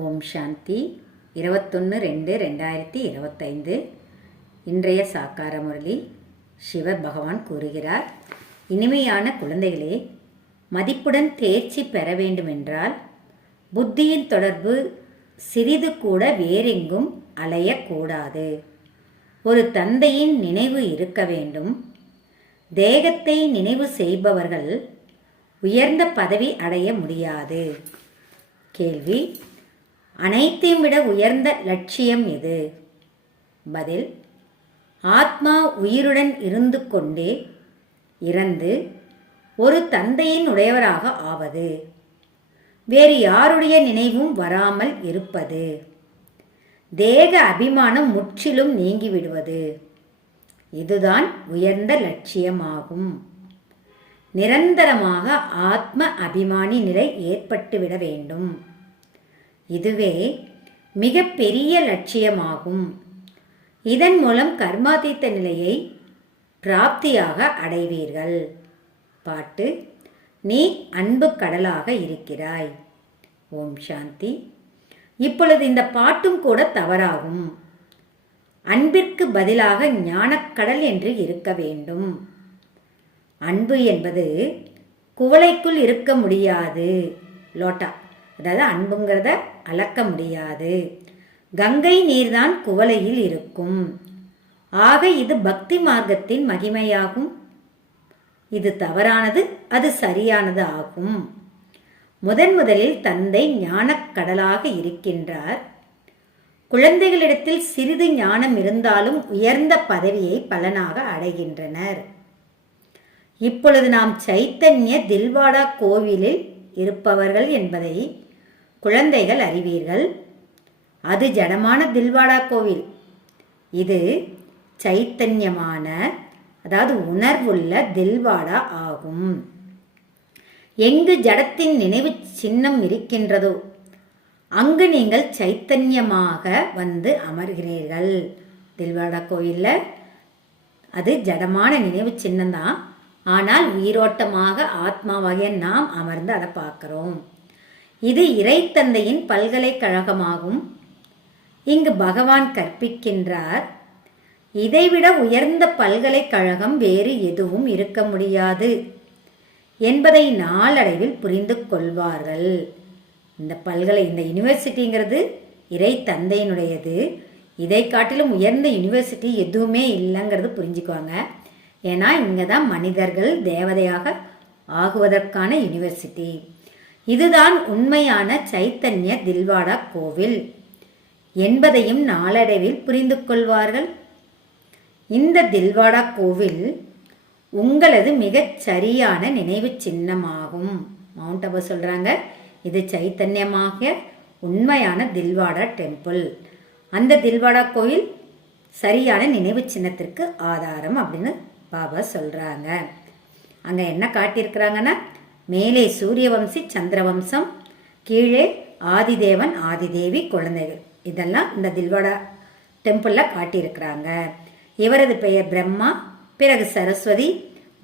ஓம் சாந்தி. இருபத்தொன்று ரெண்டு ரெண்டாயிரத்தி இருபத்தைந்து. இன்றைய சாக்கார முரளி சிவ பகவான் கூறுகிறார் இனிமையான குழந்தைகளே மதிப்புடன் தேர்ச்சி பெற வேண்டுமென்றால் புத்தியின் தொடர்பு சிறிது கூட வேறெங்கும் அலையக்கூடாது. ஒரு தந்தையின் நினைவு இருக்க வேண்டும். தேகத்தை நினைவு செய்பவர்கள் உயர்ந்த பதவி அடைய முடியாது. கேள்வி அனைத்தையும் விட உயர்ந்த லட்சியம் எது? பதில் ஆத்மா உயிருடன் இருந்து கொண்டே இறந்து ஒரு தந்தையின் உடையவராக ஆவது. வேறு யாருடைய நினைவும் வராமல் இருப்பது? தேக அபிமானம் முற்றிலும் நீங்கிவிடுவது. இதுதான் உயர்ந்த லட்சியமாகும். நிரந்தரமாக ஆத்ம அபிமானி நிலை ஏற்பட்டுவிட வேண்டும். இதுவே மிக பெரிய லட்சியமாகும். இதன் மூலம் கர்மாதீத்த நிலையை பிராப்தியாக அடைவீர்கள். பாட்டு நீ அன்பு கடலாக இருக்கிறாய். ஓம் சாந்தி. இப்பொழுது இந்த பாட்டும் கூட தவறாகும். அன்பிற்கு பதிலாக ஞானக்கடல் என்று இருக்க வேண்டும். அன்பு என்பது குவளைக்குள் இருக்க முடியாது. லோட்டா. அதாவது அன்புங்கிறத அளக்க முடியாது. கங்கை நீர்தான் குவளையில் இருக்கும். ஆக இது பக்தி மார்க்கத்தின் மகிமையாகும். இது தவறானது அது சரியானது ஆகும். முதன் முதலில் தந்தை ஞானக்கடலாக இருக்கின்றார். குழந்தைகளிடத்தில் சிறிது ஞானம் இருந்தாலும் உயர்ந்த பதவியை பலனாக அடைகின்றனர். இப்பொழுது நாம் சைத்தன்ய தில்வாடா கோவிலில் இருப்பவர்கள் என்பதை குழந்தைகள் அறிவீர்கள். அது ஜடமான தில்வாடா கோவில். இது சைத்தன்யமான அதாவது உணர்வுள்ள தில்வாடா ஆகும். எங்கு ஜடத்தின் நினைவு சின்னம் இருக்கின்றதோ அங்கு நீங்கள் சைத்தன்யமாக வந்து அமர்கிறீர்கள். தில்வாடா கோயிலில் அது ஜடமான நினைவு சின்னம்தான். ஆனால் உயிரோட்டமாக ஆத்மாவாகிய நாம் அமர்ந்து அதை பார்க்குறோம். இது இறைத்தந்தையின் பல்கலைக்கழகமாகும். இங்கு பகவான் கற்பிக்கின்றார் இதைவிட உயர்ந்த பல்கலைக்கழகம் வேறு எதுவும் இருக்க முடியாது என்பதை நாளடைவில் புரிந்து கொள்வார்கள். இந்த பல்கலை இந்த யூனிவர்சிட்டிங்கிறது இறை தந்தையினுடையது இதை காட்டிலும் உயர்ந்த யூனிவர்சிட்டி எதுவுமே இல்லைங்கிறது புரிஞ்சுக்குவாங்க ஏன்னா இங்கே தான் மனிதர்கள் தேவதையாக ஆகுவதற்கான யூனிவர்சிட்டி. இதுதான் உண்மையான சைத்தன்ய தில்வாடா கோவில். என்பதையும் நாளடைவில் புரிந்து கொள்வார்கள். இந்த தில்வாடா கோவில் உங்களது மிகச் சரியான நினைவு சின்னமாகும். மவுண்ட் அபா சொல்கிறாங்க இது சைத்தன்யமாக உண்மையான தில்வாடா டெம்பிள். அந்த தில்வாடா கோயில் சரியான நினைவு சின்னத்திற்கு ஆதாரம் அப்படின்னு பாபா சொல்கிறாங்க அங்கே என்ன காட்டியிருக்கிறாங்கன்னா மேலே சூரியவம்சி சந்திரவம்சம் கீழே ஆதிதேவன் ஆதிதேவி குழந்தைகள். இதெல்லாம் இந்த தில்வாடா டெம்பிளில் காட்டியிருக்கிறாங்க. இவரது பெயர் பிரம்மா பிறகு சரஸ்வதி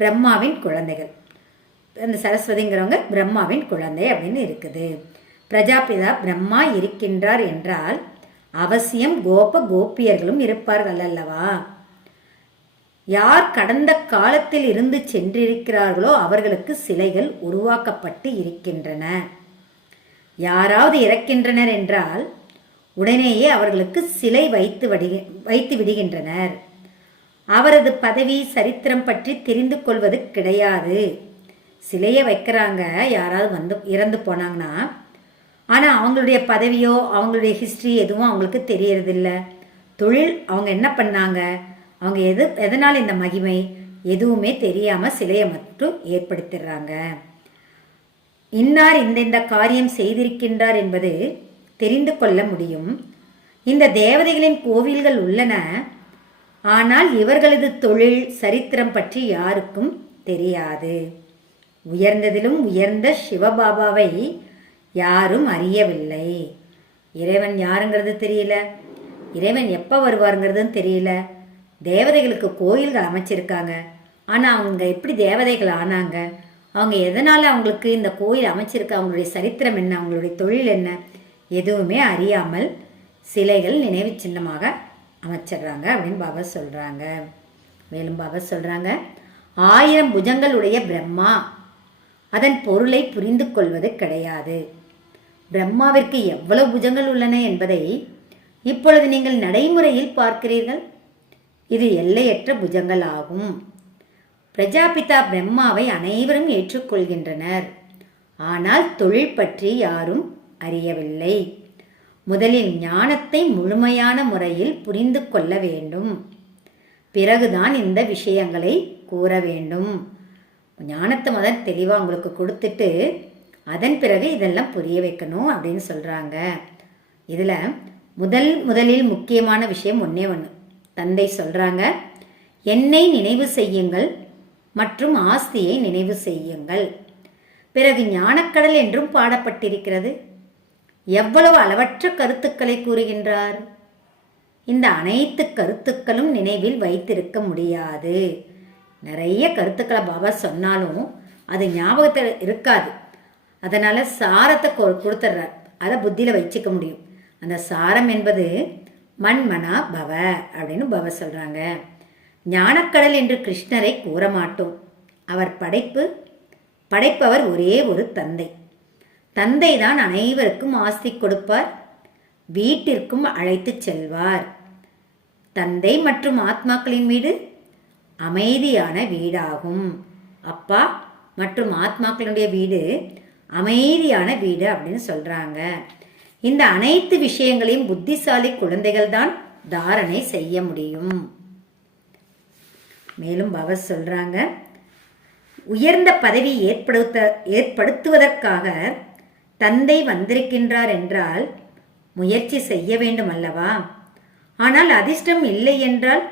பிரம்மாவின் குழந்தைகள். அந்த சரஸ்வதிங்கிறவங்க பிரம்மாவின் குழந்தை அப்படின்னு இருக்குது. பிரஜாபிதா பிரம்மா இருக்கின்றார் என்றால் அவசியம் கோப கோபியர்களும் இருப்பார்கள் அல்லவா? யார் கடந்த காலத்தில் இருந்து சென்றிருக்கிறார்களோ அவர்களுக்கு சிலைகள் உருவாக்கப்பட்டு இருக்கின்றன. யாராவது இறக்கின்றனர் என்றால் உடனேயே அவர்களுக்கு சிலை வைத்து வடி வைத்து விடுகின்றனர். அவரது பதவி சரித்திரம் பற்றி தெரிந்து கொள்வது கிடையாது. சிலையை வைக்கிறாங்க யாராவது வந்து இறந்து போனாங்கன்னா ஆனால் அவங்களுடைய பதவியோ அவங்களுடைய ஹிஸ்ட்ரி எதுவும் அவங்களுக்கு தெரியறதில்ல. தொழில் அவங்க என்ன பண்ணாங்க? அவங்க எது எதனால் இந்த மகிமை எதுவுமே தெரியாமல் சிலையை மட்டும் ஏற்படுத்திடுறாங்க. இன்னார் இந்த இந்த காரியம் செய்திருக்கின்றார் என்பது தெரிந்து கொள்ள முடியும். இந்த தேவதைகளின் கோவில்கள் உள்ளன. ஆனால் இவர்களது தொழில் சரித்திரம் பற்றி யாருக்கும் தெரியாது. உயர்ந்ததிலும் உயர்ந்த சிவபாபாவை யாரும் அறியவில்லை. இறைவன் யாருங்கிறது தெரியல? இறைவன் எப்போ வருவாருங்கிறதும் தெரியல. தேவதைகளுக்கு கோயில்கள் அமைச்சிருக்காங்க. ஆனால் அவங்க எப்படி தேவதைகள் ஆனாங்க? அவங்க எதனால் அவங்களுக்கு இந்த கோயில் அமைச்சிருக்க? அவங்களுடைய சரித்திரம் என்ன? அவங்களுடைய தொழில் என்ன? எதுவுமே அறியாமல் சிலைகள் நினைவு சின்னமாக அமைச்சிடுறாங்க அப்படின்னு பாபா சொல்கிறாங்க மேலும் பாபா சொல்கிறாங்க ஆயிரம் புஜங்களுடைய பிரம்மா அதன் பொருளை புரிந்து கொள்வது கிடையாது. பிரம்மாவிற்கு எவ்வளவு புஜங்கள் உள்ளன என்பதை இப்பொழுது நீங்கள் நடைமுறையில் பார்க்கிறீர்கள்? இது எல்லையற்ற புஜங்கள் ஆகும் பிரஜாபிதா பிரம்மாவை அனைவரும் ஏற்றுக்கொள்கின்றனர். ஆனால் தொழில் பற்றி யாரும் அறியவில்லை. முதலில் ஞானத்தை முழுமையான முறையில் புரிந்து கொள்ள வேண்டும். பிறகுதான் இந்த விஷயங்களை கூற வேண்டும். ஞானத்தை முதல் தெளிவாக உங்களுக்கு கொடுத்துட்டு அதன் பிறகு இதெல்லாம் புரிய வைக்கணும் அப்படின்னு சொல்கிறாங்க இதில் முதல் முதலில் முக்கியமான விஷயம் ஒன்றே ஒன்று தந்தை சொல்கிறாங்க என்னை நினைவு செய்யுங்கள் மற்றும் ஆஸ்தியை நினைவு செய்யுங்கள். பிறகு ஞானக்கடல் என்றும் பாடப்பட்டிருக்கிறது. எவ்வளவு அளவற்ற கருத்துக்களை கூறுகின்றார்? இந்த அனைத்து கருத்துக்களும் நினைவில் வைத்திருக்க முடியாது. நிறைய கருத்துக்களை பாபா சொன்னாலும் அது ஞாபகத்தில் இருக்காது. அதனால் சாரத்தை கொ கொடுத்துட்றார். அதை புத்தியில் வச்சுக்க முடியும். அந்த சாரம் என்பது மண்மனா பவ அப்படின்னு பவ சொல்கிறாங்க ஞானக்கடல் என்று கிருஷ்ணரை கூற மாட்டோம். அவர் படைப்பு படைப்பவர் ஒரே ஒரு தந்தை. தந்தை தான் அனைவருக்கும் ஆஸ்தி கொடுப்பார் வீட்டிற்கும் அழைத்து செல்வார். தந்தை மற்றும் ஆத்மாக்களின் வீடு அமைதியான வீடாகும். அப்பா மற்றும் ஆத்மாக்களுடைய வீடு அமைதியான வீடு அப்படின்னு சொல்கிறாங்க இந்த அனைத்து விஷயங்களையும் புத்திசாலி குழந்தைகள் தான் தாரணை செய்ய முடியும். மேலும் பவர் சொல்கிறாங்க உயர்ந்த பதவி ஏற்படுத்த ஏற்படுத்துவதற்காக தந்தை வந்திருக்கின்றார் என்றால் முயற்சி செய்ய வேண்டும் அல்லவா? ஆனால் அதிர்ஷ்டம் இல்லை என்றால்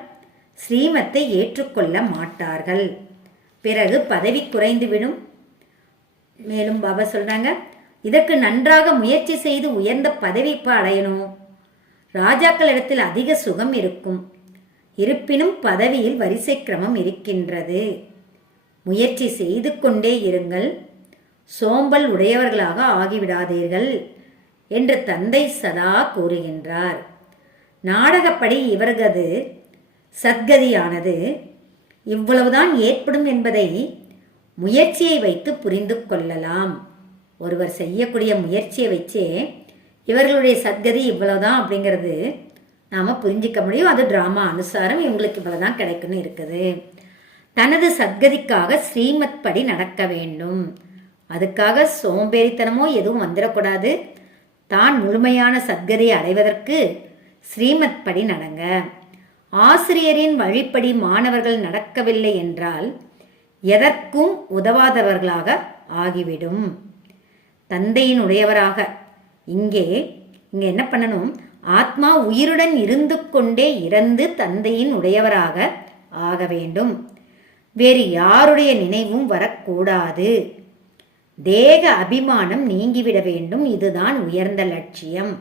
ஸ்ரீமத்தை ஏற்றுக்கொள்ள மாட்டார்கள். பிறகு பதவி குறைந்துவிடும். மேலும் பாபா சொல்றாங்க இதற்கு நன்றாக முயற்சி செய்து உயர்ந்த பதவி அடையணும் ராஜாக்களிடத்தில் அதிக சுகம் இருக்கும். இருப்பினும் பதவியில் வரிசை கிரமம் இருக்கின்றது. முயற்சி செய்து கொண்டே இருங்கள். சோம்பல் உடையவர்களாக ஆகிவிடாதீர்கள் என்று தந்தை சதா கூறுகின்றார். நாடகப்படி இவர்களது சத்கதியானது இவ்வளவுதான் ஏற்படும் என்பதை முயற்சியை வைத்து புரிந்து கொள்ளலாம். ஒருவர் செய்யக்கூடிய முயற்சியை வச்சே இவர்களுடைய சத்கதி இவ்வளவுதான் அப்படிங்கிறது நாம் புரிஞ்சிக்க முடியும். அது ட்ராமா அனுசாரம் இவங்களுக்கு இவ்வளோதான் கிடைக்குன்னு இருக்குது. தனது சத்கதிக்காக ஸ்ரீமத் படி நடக்க வேண்டும். அதுக்காக சோம்பேறித்தனமோ எதுவும் வந்துடக்கூடாது. தான் முழுமையான சத்கதியை அடைவதற்கு ஸ்ரீமத் படி நடங்க. ஆசிரியரின் வழிப்படி மாணவர்கள் நடக்கவில்லை என்றால் எதற்கும் உதவாதவர்களாக ஆகிவிடும். தந்தையின் உடையவராக இங்கே இங்கே என்ன பண்ணணும்? ஆத்மா உயிருடன் இருந்து கொண்டே இறந்து தந்தையின் உடையவராக ஆக வேண்டும். வேறு யாருடைய நினைவும் வரக்கூடாது. தேக அபிமானம் நீங்கிவிட வேண்டும். இதுதான் உயர்ந்த லட்சியம்.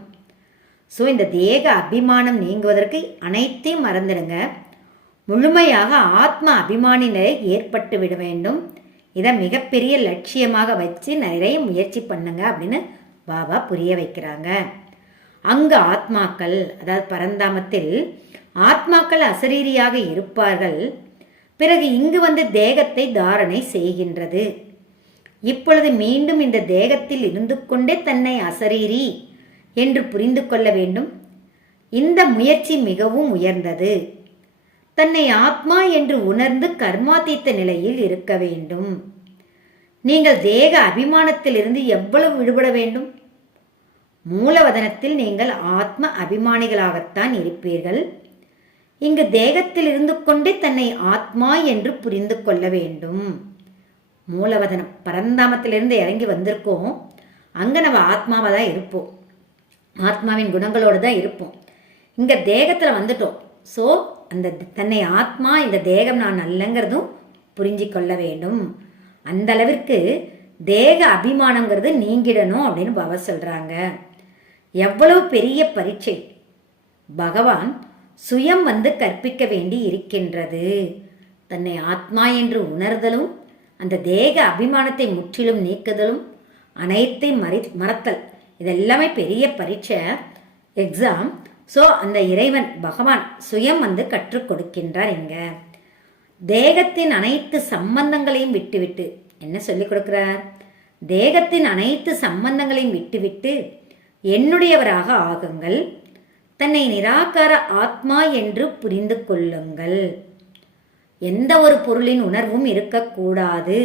ஸோ இந்த தேக அபிமானம் நீங்குவதற்கு அனைத்தையும் மறந்துடுங்க. முழுமையாக ஆத்ம அபிமானி நிலை ஏற்பட்டு விட வேண்டும். இதை மிகப்பெரிய லட்சியமாக வச்சு நிறைய முயற்சி பண்ணுங்க அப்படின்னு பாபா புரிய வைக்கிறாங்க. அங்கு ஆத்மாக்கள் அதாவது பரந்தாமத்தில் ஆத்மாக்கள் அசரீரியாக இருப்பார்கள். பிறகு இங்கு வந்து தேகத்தை தாரணை செய்கின்றது. இப்பொழுது மீண்டும் இந்த தேகத்தில் இருந்து கொண்டே தன்னை அசரீரி என்று புரிந்து கொள்ள வேண்டும். இந்த முயற்சி மிகவும் உயர்ந்தது. தன்னை ஆத்மா என்று உணர்ந்து கர்மாதீத்த நிலையில் இருக்க வேண்டும். நீங்கள் தேக அபிமானத்திலிருந்து எவ்வளவு விடுபட வேண்டும்? மூலவதனத்தில் நீங்கள் ஆத்ம அபிமானிகளாகத்தான் இருப்பீர்கள். இங்கு தேகத்தில் இருந்து கொண்டே தன்னை ஆத்மா என்று புரிந்து கொள்ள வேண்டும். மூலவதனம் பரந்தாமத்திலிருந்து இறங்கி வந்திருக்கோம். அங்கே நம்ம ஆத்மாவாக தான் இருப்போம். ஆத்மாவின் குணங்களோடு தான் இருப்போம். இங்கே தேகத்தில் வந்துட்டோம். ஸோ அந்த தன்னை ஆத்மா இந்த தேகம் நான் அல்லங்கிறதும் புரிஞ்சு கொள்ள வேண்டும். அந்த அளவிற்கு தேக அபிமானங்கிறது நீங்கிடணும் அப்படின்னு பாபா சொல்கிறாங்க எவ்வளவு பெரிய பரீட்சை. பகவான் சுயம் வந்து கற்பிக்க வேண்டி இருக்கின்றது. தன்னை ஆத்மா என்று உணர்தலும் அந்த தேக அபிமானத்தை முற்றிலும் நீக்குதலும் அனைத்தையும் மறி மறத்தல். இதெல்லாமே பெரிய பரீட்சை. எக்ஸாம் ஸோ அந்த இறைவன் பகவான் சுயம் வந்து கற்றுக் கொடுக்கின்றார் இங்க. தேகத்தின் அனைத்து சம்பந்தங்களையும் விட்டுவிட்டு என்ன சொல்லிக் கொடுக்கிறார்? தேகத்தின் அனைத்து சம்பந்தங்களையும் விட்டுவிட்டு என்னுடையவராக ஆகுங்கள். தன்னை நிராகார ஆத்மா என்று புரிந்து கொள்ளுங்கள். எந்த ஒரு பொருளின் உணர்வும் இருக்கக்கூடாது.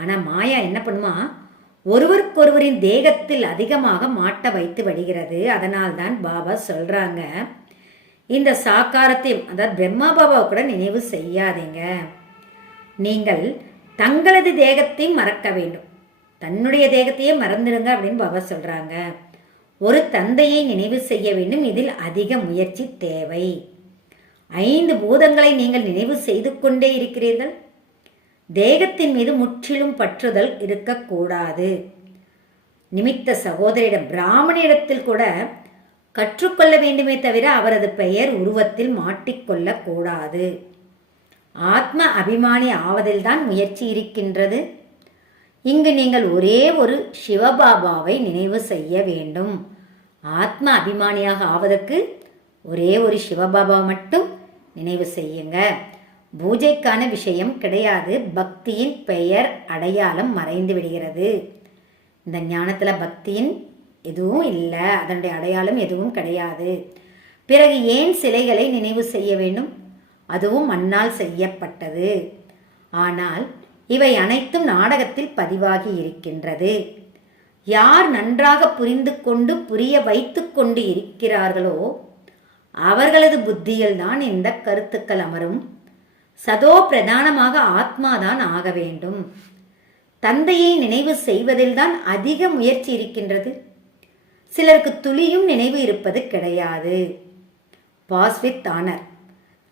ஆனால் மாயா என்ன பண்ணுமா? ஒருவருக்கொருவரின் தேகத்தில் அதிகமாக மாட்ட வைத்து வருகிறது அதனால் தான் பாபா சொல்றாங்க இந்த சாக்காரத்தையும் அதாவது பிரம்மா பாபாவை கூட நினைவு செய்யாதீங்க. நீங்கள் தங்களது தேகத்தையும் மறக்க வேண்டும். தன்னுடைய தேகத்தையே மறந்துடுங்க அப்படின்னு பாபா சொல்றாங்க. ஒரு தந்தையை நினைவு செய்ய வேண்டும். இதில் அதிக முயற்சி தேவை. ஐந்து பூதங்களை நீங்கள் நினைவு செய்து கொண்டே இருக்கிறீர்கள். தேகத்தின் மீது முற்றிலும் பற்றுதல் இருக்கக்கூடாது நிமித்த சகோதரியிடம் பிராமணியிடத்தில் கூட கற்றுக்கொள்ள வேண்டுமே தவிர அவரது பெயர் உருவத்தில் மாட்டிக்கொள்ளக்கூடாது ஆத்ம அபிமானி ஆவதில்தான் முயற்சி இருக்கின்றது. இங்கு நீங்கள் ஒரே ஒரு சிவபாபாவை நினைவு செய்ய வேண்டும். ஆத்ம அபிமானியாக ஆவதற்கு ஒரே ஒரு சிவபாபா மட்டும் நினைவு செய்யுங்க. பூஜைக்கான விஷயம் கிடையாது. பக்தியின் பெயர் அடையாளம் மறைந்து விடுகிறது. இந்த ஞானத்தில் பக்தியின் எதுவும் இல்லை. அதனுடைய அடையாளம் எதுவும் கிடையாது. பிறகு ஏன் சிலைகளை நினைவு செய்ய வேண்டும்? அதுவும் மண்ணால் செய்யப்பட்டது. ஆனால் இவை அனைத்தும் நாடகத்தில் பதிவாகி இருக்கின்றது. யார் நன்றாக புரிந்து கொண்டு புரிய வைத்து கொண்டு இருக்கிறார்களோ அவர்களது புத்தியில்தான் இந்த கருத்துக்கள் அமரும். சதோ பிரதானமாக ஆத்மாதான் ஆக வேண்டும். தந்தையை நினைவு செய்வதில்தான் அதிக முயற்சி இருக்கின்றது. சிலருக்கு துளியும் நினைவு இருப்பது கிடையாது. பாஸ் வித் ஆனர்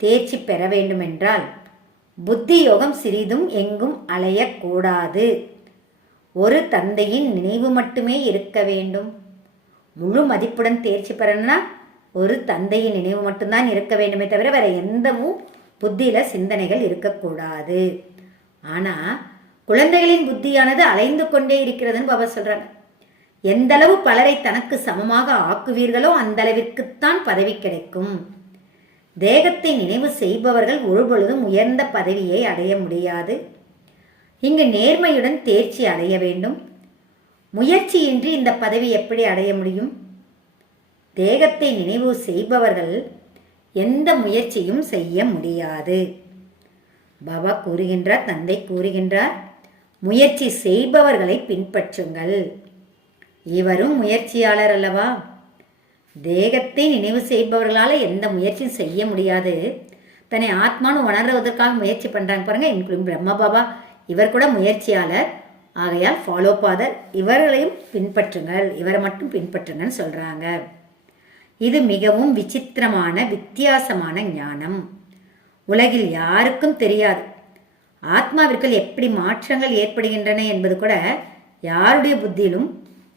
தேர்ச்சி பெற வேண்டுமென்றால் புத்தி யோகம் சிறிதும் எங்கும் அலையக்கூடாது. ஒரு தந்தையின் நினைவு மட்டுமே இருக்க வேண்டும். முழு மதிப்புடன் தேர்ச்சி பெறணும்னா ஒரு தந்தையின் நினைவு மட்டும்தான் இருக்க வேண்டுமே தவிர வேற எந்தவும் புத்தியில சிந்தனைகள் இருக்கக்கூடாது. ஆனா குழந்தைகளின் புத்தியானது அலைந்து கொண்டே இருக்கிறதுன்னு பாபா சொல்றாங்க. எந்த அளவு பலரை தனக்கு சமமாக ஆக்குவீர்களோ அந்த அளவிற்குத்தான் பதவி கிடைக்கும். தேகத்தை நினைவு செய்பவர்கள் ஒருபொழுதும் உயர்ந்த பதவியை அடைய முடியாது. இங்கு நேர்மையுடன் தேர்ச்சி அடைய வேண்டும். முயற்சியின்றி இந்த பதவி எப்படி அடைய முடியும்? தேகத்தை நினைவு செய்பவர்கள் எந்த முயற்சியும் செய்ய முடியாது. பாபா கூறுகின்றார் தந்தை கூறுகின்றார் முயற்சி செய்பவர்களை பின்பற்றுங்கள். இவரும் முயற்சியாளர் அல்லவா? தேகத்தை நினைவு செய்பவர்களால் எந்த முயற்சியும் செய்ய முடியாது. தன்னை ஆத்மானு உணர்வதற்காக முயற்சி பண்ணுறாங்க பாருங்க இன்க்ளூடிங் பிரம்ம பாபா. இவர் கூட முயற்சியாளர். ஆகையால் ஃபாலோ ஃபாதர் இவர்களையும் பின்பற்றுங்கள். இவரை மட்டும் பின்பற்றுங்கன்னு சொல்கிறாங்க இது மிகவும் விசித்திரமான வித்தியாசமான ஞானம். உலகில் யாருக்கும் தெரியாது. ஆத்மாவிற்குள் எப்படி மாற்றங்கள் ஏற்படுகின்றன என்பது கூட யாருடைய புத்தியிலும்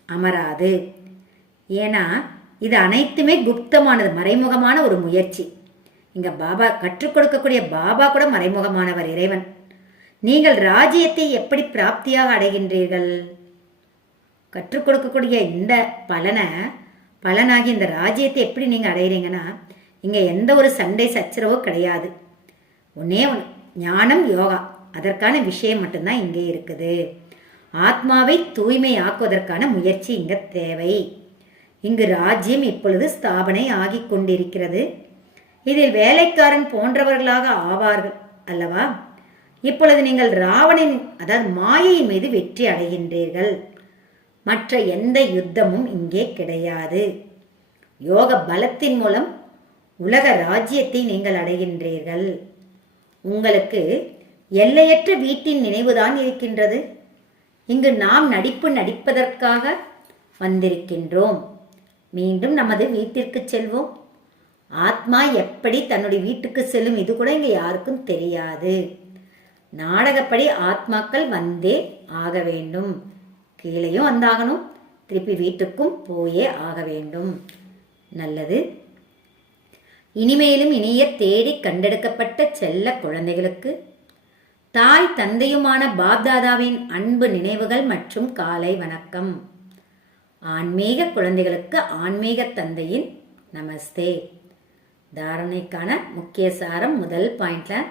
அமராது. ஏன்னா இது அனைத்துமே குப்தமானது மறைமுகமான ஒரு முயற்சி. இங்க பாபா கற்றுக் கொடுக்கக்கூடிய பாபா கூட மறைமுகமானவர் இறைவன். நீங்கள் ராஜ்யத்தை எப்படி பிராப்தியாக அடைகின்றீர்கள்? கற்றுக் கொடுக்கக்கூடிய இந்த பலனை பலனாகி இந்த ராஜ்யத்தை எப்படி நீங்கள் அடையிறீங்கன்னா இங்கே எந்த ஒரு சண்டை சச்சரவோ கிடையாது. ஒன்னே ஒன்று ஞானம் யோகா அதற்கான விஷயம் மட்டும்தான் இங்கே இருக்குது. ஆத்மாவை தூய்மை ஆக்குவதற்கான முயற்சி இங்கே தேவை. இங்கு ராஜ்யம் இப்பொழுது ஸ்தாபனை ஆகிக் கொண்டிருக்கிறது. இதில் வேலைக்காரன் போன்றவர்களாக ஆவார்கள் அல்லவா? இப்பொழுது நீங்கள் ராவணின் அதாவது மாயையின் மீது வெற்றி அடைகின்றீர்கள். மற்ற எந்த யுத்தமும் இங்கே கிடையாது. யோக பலத்தின் மூலம் உலக ராஜ்யத்தை நீங்கள் அடைகின்றீர்கள். உங்களுக்கு எல்லையற்ற வீட்டின் நினைவுதான் இருக்கின்றது. இங்கு நாம் நடிப்பு நடிப்பதற்காக வந்திருக்கின்றோம். மீண்டும் நமது வீட்டிற்கு செல்வோம். ஆத்மா எப்படி தன்னுடைய வீட்டுக்கு செல்லும் இது கூட இங்கே யாருக்கும் தெரியாது. நாடகப்படி ஆத்மாக்கள் வந்தே ஆக வேண்டும். கீழேயும் வந்தாகணும். திருப்பி வீட்டுக்கும் போயே ஆக வேண்டும். நல்லது. இனிமேலும் இனிய தேடி கண்டெடுக்கப்பட்ட செல்ல குழந்தைகளுக்கு தாய் தந்தையுமான பாப்தாதாவின் அன்பு நினைவுகள் மற்றும் காலை வணக்கம். ஆன்மீக குழந்தைகளுக்கு ஆன்மீக தந்தையின் நமஸ்தே. தாரணைக்கான முக்கிய சாரம் முதல் பாயிண்ட்ல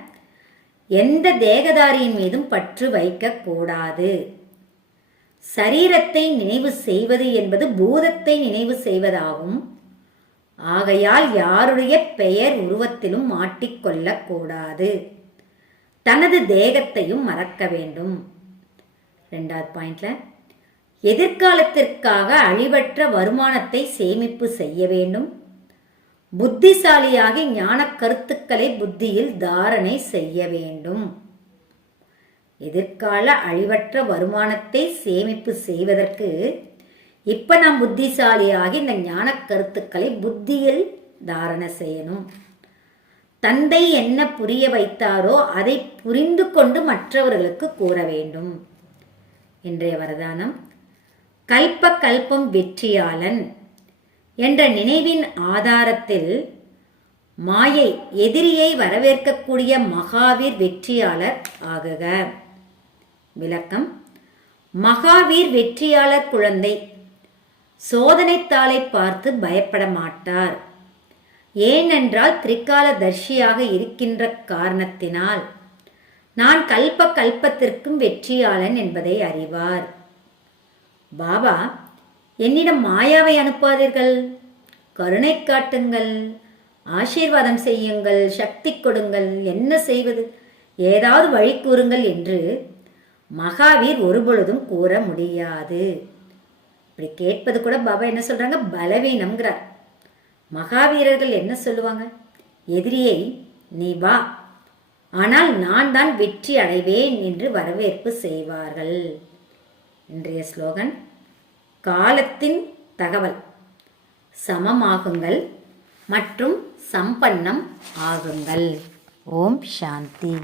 எந்த தேகதாரியின் மீதும் பற்று வைக்க கூடாது. சரீரத்தை நினைவு செய்வது என்பது பூதத்தை நினைவு செய்வதாகும். ஆகையால் யாருடைய பெயர் உருவத்திலும் மாட்டிக்கொள்ளக் கூடாது. தனது தேகத்தையும் மறக்க வேண்டும். ரெண்டாவது பாயிண்ட்ல எதிர்காலத்திற்காக அழிவற்ற வருமானத்தை சேமிப்பு செய்ய வேண்டும். புத்திசாலியாகி ஞான கருத்துக்களை புத்தியில் தாரணை செய்ய வேண்டும். எதிர்கால அழிவற்ற வருமானத்தை சேமிப்பு செய்வதற்கு இப்ப நாம் புத்திசாலியாகி இந்த ஞான கருத்துக்களை புத்தியில் தாரணை செய்யணும். தந்தை என்ன புரிய வைத்தாரோ அதை புரிந்து கொண்டு மற்றவர்களுக்கு கூற வேண்டும். இன்றைய வரதானம் கல்ப கல்பம் வெற்றியாளன் என்ற நினைவின் ஆதாரத்தில் மாயை எதிரியை வரவேற்கக்கூடிய மகாவீர் வெற்றியாளர் ஆகுக. விளக்கம். மகாவீர் வெற்றியாளர் குழந்தை. சோதனைத்தாளை பார்த்து பயப்பட மாட்டார். ஏனென்றால் திரிகால தர்ஷியாக இருக்கின்ற காரணத்தினால் நான் கல்ப கல்பத்திற்கும் வெற்றியாளன் என்பதை அறிவார். பாபா என்னிடம் மாயாவை அனுப்பாதீர்கள். கருணை காட்டுங்கள். ஆசீர்வாதம் செய்யுங்கள். சக்தி கொடுங்கள். என்ன செய்வது? ஏதாவது வழி கூறுங்கள் என்று மகாவீர் ஒருபொழுதும் கூற முடியாது. இப்படி கேட்பது கூட பாபா என்ன சொல்றாங்க? பலவீனம்ங்கிறார். மகாவீரர்கள் என்ன சொல்லுவாங்க? எதிரியை நீ வா ஆனால் நான் தான் வெற்றி அடைவேன் என்று வரவேற்பு செய்வார்கள். இன்றைய ஸ்லோகன் காலத்தின் தகவல். சமமாகுங்கள் மற்றும் சம்பன்னம் ஆகுங்கள். ஓம் சாந்தி.